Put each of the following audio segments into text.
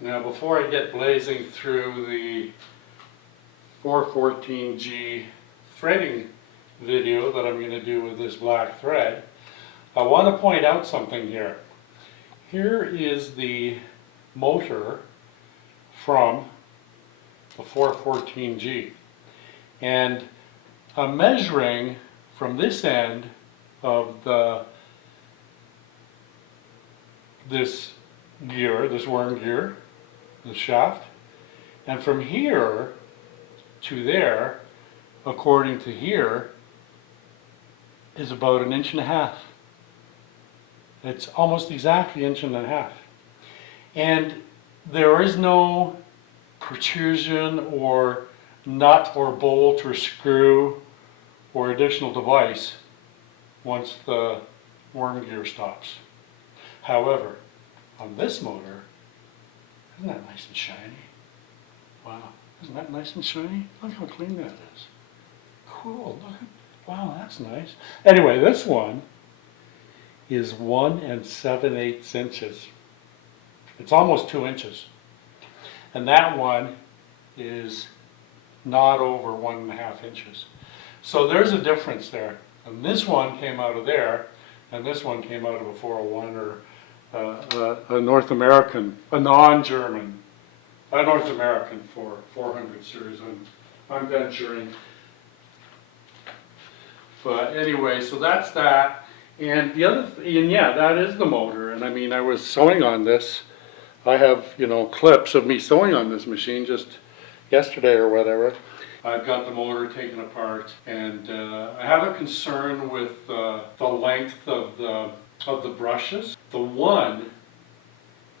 Now before I get blazing through the 414G threading video that I'm going to do with this black thread, I want to point out something here. Here is the motor from the 414G, and I'm measuring from this end of this gear, this worm gear, the shaft, and from here to there, according to here, is about 1.5 inches. It's almost exactly 1.5 inches. And there is no protrusion or nut or bolt or screw or additional device once the worm gear stops. However, on this motor, isn't that nice and shiny? Wow, isn't that nice and shiny? Look how clean that is. Cool, look at, wow, that's nice. Anyway, this one is 1 7/8 inches. It's almost 2 inches. And that one is not over 1.5 inches. So there's a difference there. And this one came out of there, and this one came out of a 401 or a North American, a non-German, a North American 400 series. I'm venturing. But anyway, so that's that. And the other, and yeah, that is the motor. And I mean, I was sewing on this. I have, you know, clips of me sewing on this machine just yesterday or whatever. I've got the motor taken apart, and I have a concern with the length of the brushes. The one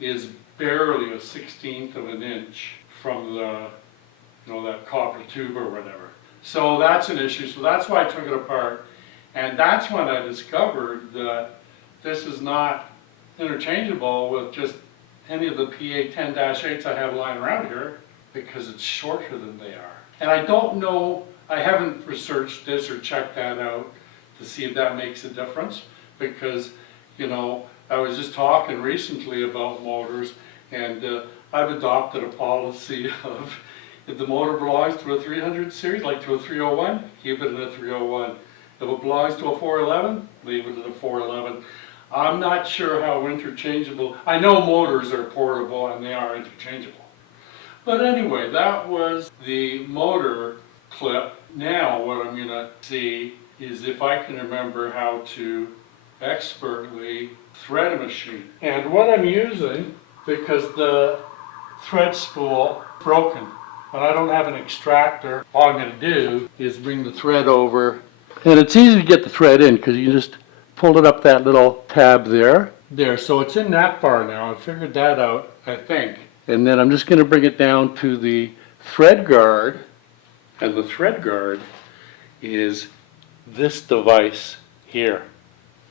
is barely 1/16 of an inch from the, you know, that copper tube or whatever. So that's an issue. So that's why I took it apart, and that's when I discovered that this is not interchangeable with just any of the PA 10-8s I have lying around here, because it's shorter than they are. And I don't know, I haven't researched this or checked that out to see if that makes a difference, because, you know, I was just talking recently about motors, and I've adopted a policy of, if the motor belongs to a 300 series, like to a 301, keep it in a 301. If it belongs to a 411, leave it at a 411. I'm not sure how interchangeable, I know motors are portable and they are interchangeable. But anyway, that was the motor clip. Now what I'm going to see is if I can remember how to expertly thread a machine. And what I'm using, because the thread spool is broken and I don't have an extractor, all I'm going to do is bring the thread over. And it's easy to get the thread in because you can just pull it up that little tab there. So it's in that far now. I figured that out, I think. And then I'm just going to bring it down to the thread guard. And the thread guard is this device here.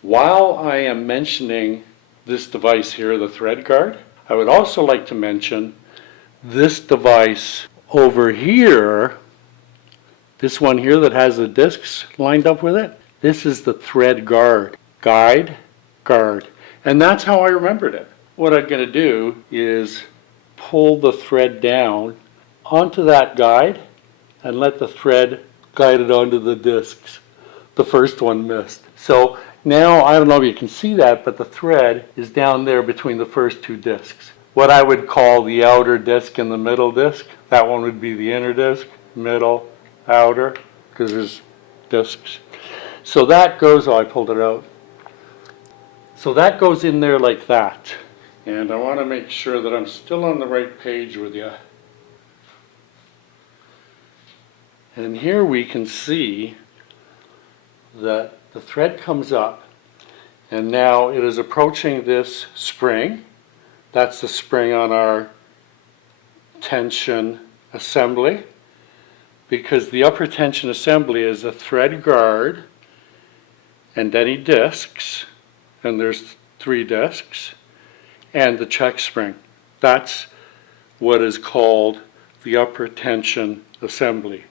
While I am mentioning this device here, the thread guard, I would also like to mention this device over here, this one here that has the discs lined up with it. This is the thread guard. Guide, guard. And that's how I remembered it. What I'm going to do is pull the thread down onto that guide and let the thread guide it onto the discs. The first one missed. So now, I don't know if you can see that, but the thread is down there between the first two discs. What I would call the outer disc and the middle disc. That one would be the inner disc, middle, outer, because there's discs. So that goes, oh, I pulled it out. So that goes in there like that. And I want to make sure that I'm still on the right page with you. And here we can see that the thread comes up, and now it is approaching this spring. That's the spring on our tension assembly, because the upper tension assembly is a thread guard and any discs, and there's 3 discs, and the check spring. That's what is called the upper tension assembly.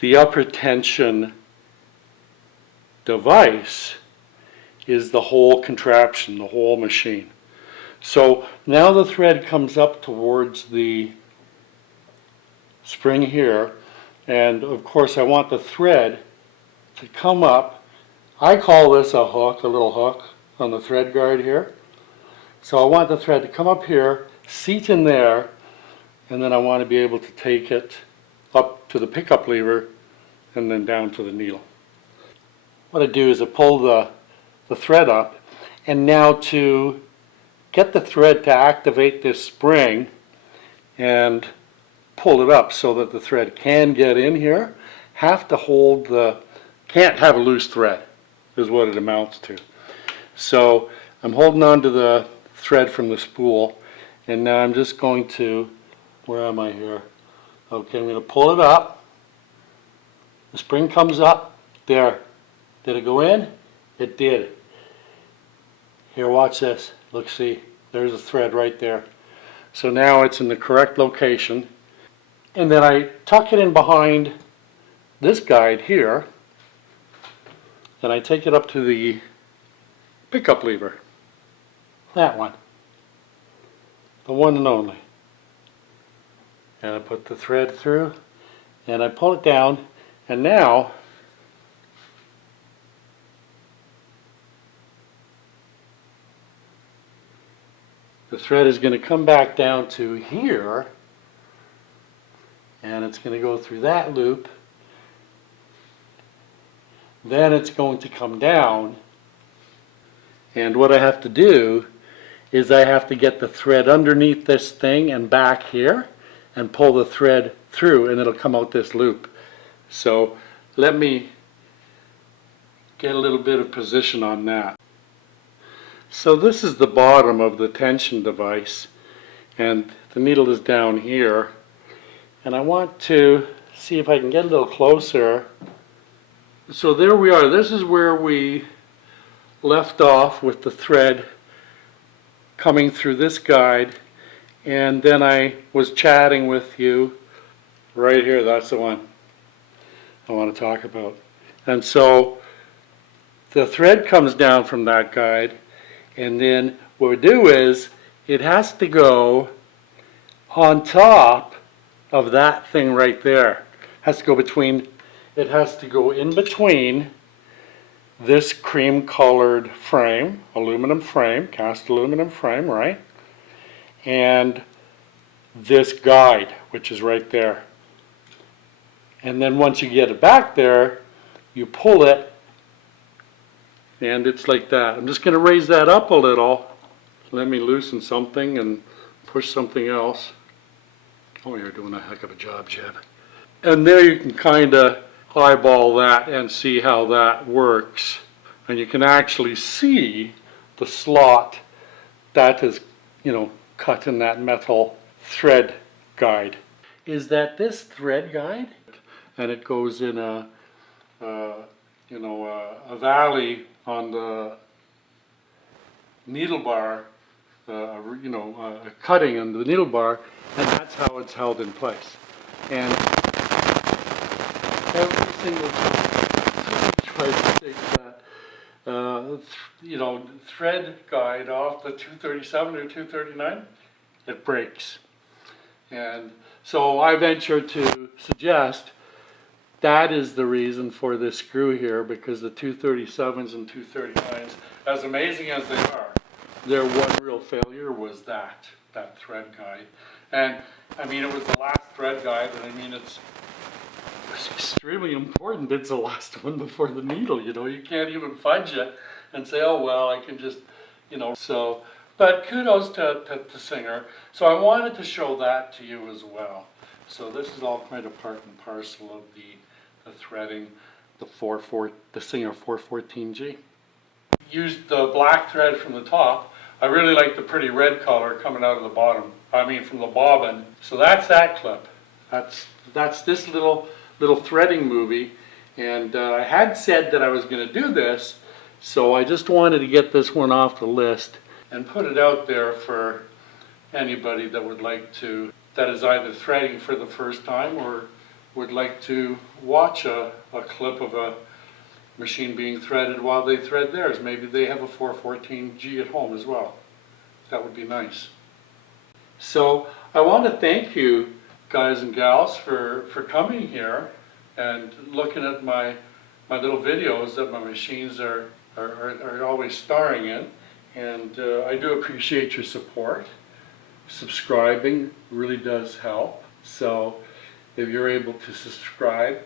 The upper tension device is the whole contraption, the whole machine. So now the thread comes up towards the spring here, and of course I want the thread to come up. I call this a hook, a little hook on the thread guard here. So I want the thread to come up here, seat in there, and then I want to be able to take it up to the pickup lever and then down to the needle. What I do is I pull the thread up, and now to get the thread to activate this spring and pull it up so that the thread can get in here, have to hold can't have a loose thread is what it amounts to. So I'm holding on to the thread from the spool, and now I'm just going to, where am I here? Okay, I'm going to pull it up. The spring comes up. There. Did it go in? It did. Here, watch this. Look, see, there's a thread right there. So now it's in the correct location. And then I tuck it in behind this guide here, and I take it up to the pickup lever. That one. The one and only. And I put the thread through, and I pull it down, and now the thread is going to come back down to here, and it's going to go through that loop. Then it's going to come down, and what I have to do is I have to get the thread underneath this thing and back here and pull the thread through, and it'll come out this loop. So let me get a little bit of position on that. So this is the bottom of the tension device, and the needle is down here, and I want to see if I can get a little closer. So there we are. This is where we left off with the thread coming through this guide, and then I was chatting with you right here. That's the one I want to talk about. And so the thread comes down from that guide, and then what we do is it has to go on top of that thing right there. It has to go between, it has to go in between this cream colored frame, aluminum frame, cast aluminum frame, right? And this guide, which is right there. And then once you get it back there, you pull it, and it's like that. I'm just going to raise that up a little. Let me loosen something and push something else. Oh, you're doing a heck of a job, Jebb. And there you can kind of eyeball that and see how that works. And you can actually see the slot that is, cut in that metal thread guide. Is that this thread guide? And it goes in a valley on the needle bar, a cutting on the needle bar, and that's how it's held in place. And every single time I try to take that, thread guide off the 237 or 239, it breaks. And so I venture to suggest that is the reason for this screw here, because the 237s and 239s, as amazing as they are, their one real failure was that thread guide. And I mean, it was the last thread guide, and I mean, it's extremely important. It's the last one before the needle, you can't even fudge it and say, oh, well, I can just, so, but kudos to Singer. So I wanted to show that to you as well. So this is all kind of part and parcel of the threading, the Singer 414G. Used the black thread from the top. I really like the pretty red color coming out of the bottom, from the bobbin. So that's that clip. That's this little threading movie, and I had said that I was going to do this, so I just wanted to get this one off the list and put it out there for anybody that would like to, that is either threading for the first time or would like to watch a clip of a machine being threaded while they thread theirs. Maybe they have a 414G at home as well. that would be nice. So I want to thank you guys and gals for coming here and looking at my little videos that my machines are always starring in. And I do appreciate your support. Subscribing really does help. So if you're able to subscribe,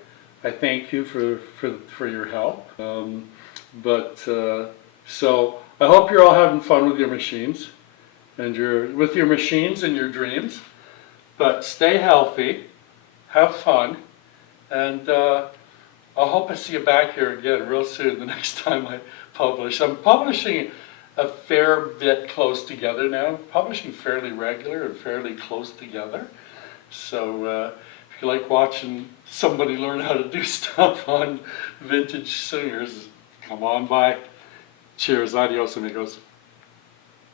I thank you for your help. So I hope you're all having fun with your machines and your machines and your dreams. But stay healthy, have fun, and I hope I see you back here again real soon the next time I publish. I'm publishing a fair bit close together now. I'm publishing fairly regular and fairly close together. So if you like watching somebody learn how to do stuff on vintage singers, come on by. Cheers, adios amigos.